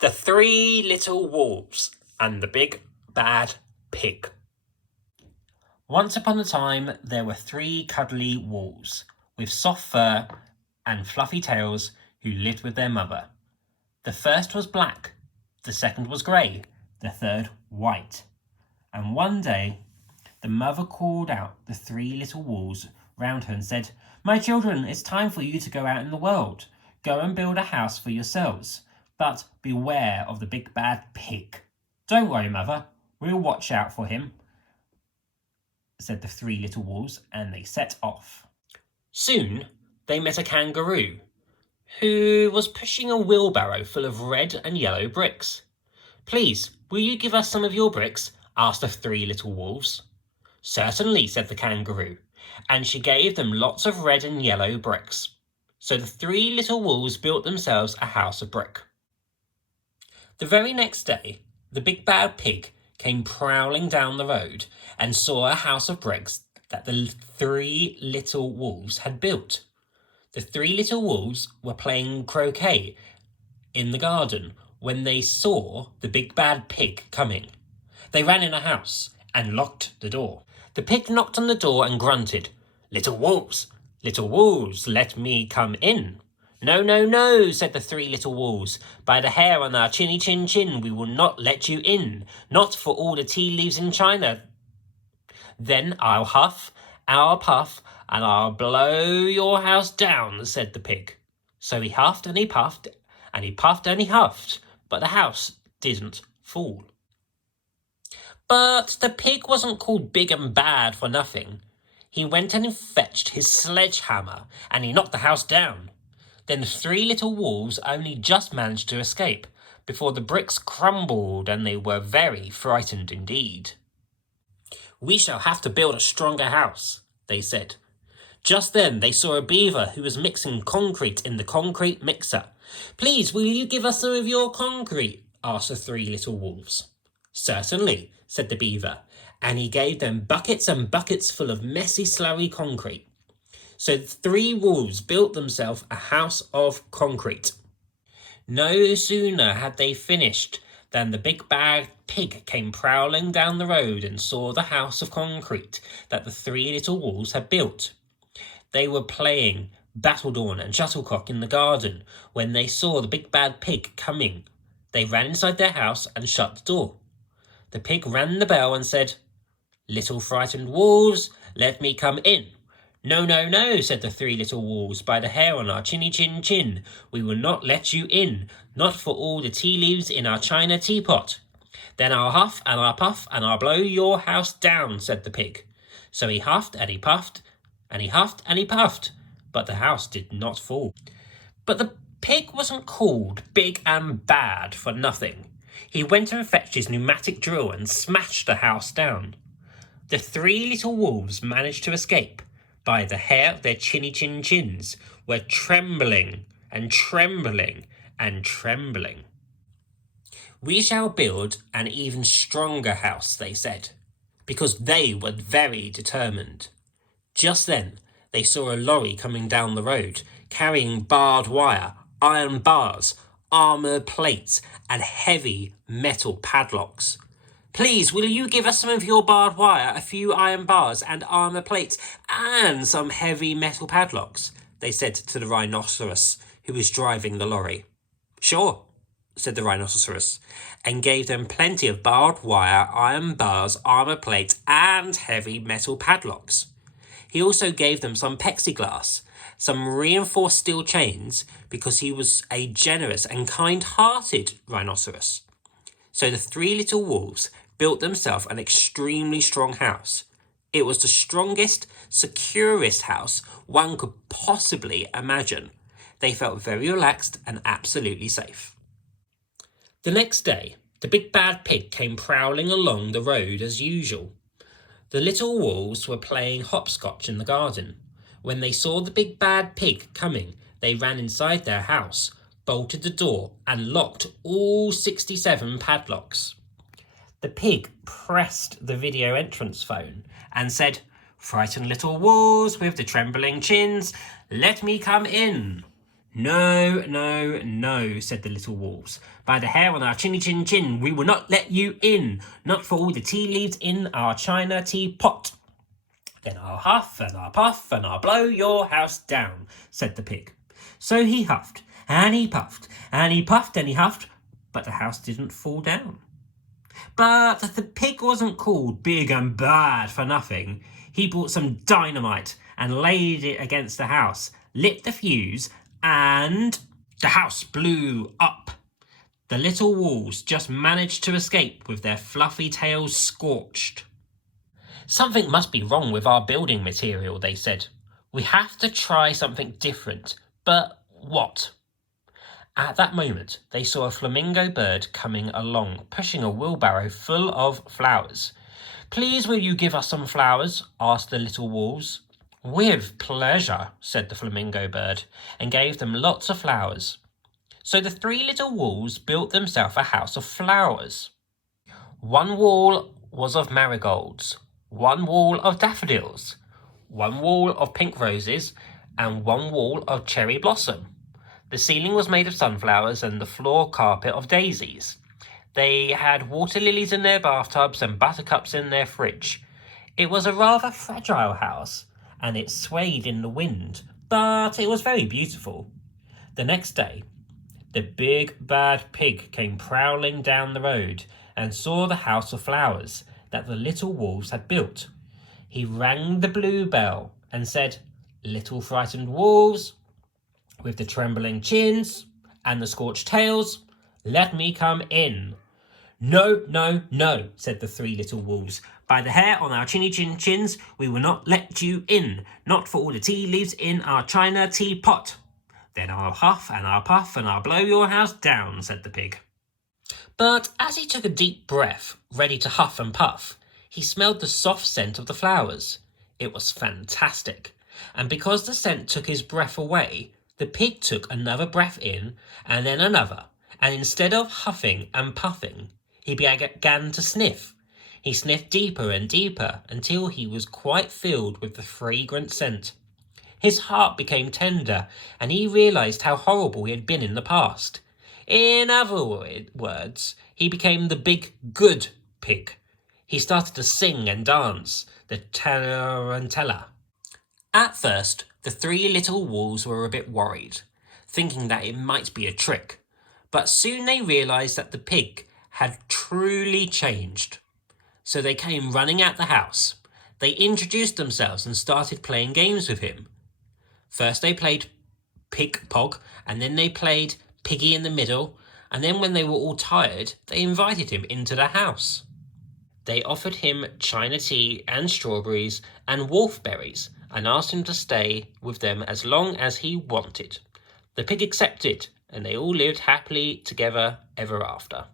The Three Little Wolves and the Big Bad Pig. Once upon a time, there were three cuddly wolves with soft fur and fluffy tails who lived with their mother. The first was black, the second was grey, the third white. And one day, the mother called out the three little wolves round her and said, "My children, it's time for you to go out in the world. Go and build a house for yourselves. But beware of the big bad pig." "Don't worry, mother, we'll watch out for him," said the three little wolves, and they set off. Soon they met a kangaroo, who was pushing a wheelbarrow full of red and yellow bricks. "Please, will you give us some of your bricks?" asked the three little wolves. "Certainly," said the kangaroo, and she gave them lots of red and yellow bricks. So the three little wolves built themselves a house of brick. The very next day, the big bad pig came prowling down the road and saw a house of bricks that the three little wolves had built. The three little wolves were playing croquet in the garden when they saw the big bad pig coming. They ran in a house and locked the door. The pig knocked on the door and grunted, little wolves, let me come in." "No, no, no," said the three little wolves. "By the hair on our chinny chin chin, we will not let you in. Not for all the tea leaves in China. Then I'll huff, I'll puff, and I'll blow your house down," said the pig. So he huffed and he puffed, and he puffed and he huffed, but the house didn't fall. But the pig wasn't called big and bad for nothing. He went and fetched his sledgehammer, and he knocked the house down. Then the three little wolves only just managed to escape before the bricks crumbled, and they were very frightened indeed. "We shall have to build a stronger house," they said. Just then they saw a beaver who was mixing concrete in the concrete mixer. "Please, will you give us some of your concrete?" asked the three little wolves. "Certainly," said the beaver, and he gave them buckets and buckets full of messy, slurry concrete. So the three wolves built themselves a house of concrete. No sooner had they finished than the big bad pig came prowling down the road and saw the house of concrete that the three little wolves had built. They were playing battledore and shuttlecock in the garden when they saw the big bad pig coming. They ran inside their house and shut the door. The pig rang the bell and said, "Little frightened wolves, let me come in." "No, no, no," said the three little wolves. "By the hair on our chinny chin chin, we will not let you in. Not for all the tea leaves in our china teapot." "Then I'll huff and I'll puff and I'll blow your house down," said the pig. So he huffed and he puffed and he huffed and he puffed, but the house did not fall. But the pig wasn't called big and bad for nothing. He went and fetched his pneumatic drill and smashed the house down. The three little wolves managed to escape by the hair of their chinny chin chins, were trembling and trembling and trembling. "We shall build an even stronger house," they said, because they were very determined. Just then they saw a lorry coming down the road, carrying barbed wire, iron bars, armour plates, and heavy metal padlocks. "Please, will you give us some of your barbed wire, a few iron bars and armour plates, and some heavy metal padlocks?" they said to the rhinoceros who was driving the lorry. "Sure," said the rhinoceros, and gave them plenty of barbed wire, iron bars, armour plates, and heavy metal padlocks. He also gave them some plexiglass, some reinforced steel chains, because he was a generous and kind-hearted rhinoceros. So the three little wolves built themselves an extremely strong house. It was the strongest, securest house one could possibly imagine. They felt very relaxed and absolutely safe. The next day, the big bad pig came prowling along the road as usual. The little wolves were playing hopscotch in the garden. When they saw the big bad pig coming, they ran inside their house, bolted the door, and locked all 67 padlocks. The pig pressed the video entrance phone and said, "Frightened little wolves with the trembling chins, let me come in." No, no, no, said the little wolves. By the hair on our chinny chin chin, we will not let you in, not for all the tea leaves in our china teapot. Then I'll huff and I'll puff and I'll blow your house down, said the pig. So he huffed and he puffed and he puffed and he huffed, but the house didn't fall down. But the pig wasn't called big and bad for nothing. He brought some dynamite and laid it against the house, lit the fuse, and the house blew up. The little wolves just managed to escape with their fluffy tails scorched. Something must be wrong with our building material, they said. We have to try something different. But what? At that moment, they saw a flamingo bird coming along, pushing a wheelbarrow full of flowers. Please will you give us some flowers? Asked the little wolves. With pleasure, said the flamingo bird, and gave them lots of flowers. So the three little wolves built themselves a house of flowers. One wall was of marigolds, one wall of daffodils, one wall of pink roses, and one wall of cherry blossom. The ceiling was made of sunflowers and the floor carpet of daisies. They had water lilies in their bathtubs and buttercups in their fridge. It was a rather fragile house, and it swayed in the wind, but it was very beautiful. The next day, the big bad pig came prowling down the road and saw the house of flowers that the little wolves had built. He rang the blue bell and said, Little frightened wolves, with the trembling chins and the scorched tails, let me come in. No, no, no, said the three little wolves. By the hair on our chinny chin chins, we will not let you in, not for all the tea leaves in our china teapot. Then I'll huff and I'll puff and I'll blow your house down, said the pig. But as he took a deep breath, ready to huff and puff, he smelled the soft scent of the flowers. It was fantastic, and because the scent took his breath away, the pig took another breath in and then another, and instead of huffing and puffing, he began to sniff. He sniffed deeper and deeper until he was quite filled with the fragrant scent. His heart became tender, and he realized how horrible he had been in the past. In other words, he became the big, good pig. He started to sing and dance, the tarantella. At first, the three little wolves were a bit worried, thinking that it might be a trick. But soon they realized that the pig had truly changed. So they came running at the house. They introduced themselves and started playing games with him. First they played Pig Pog, and then they played Piggy in the Middle, and then when they were all tired, they invited him into the house. They offered him china tea and strawberries and wolfberries and asked him to stay with them as long as he wanted. The pig accepted, and they all lived happily together ever after.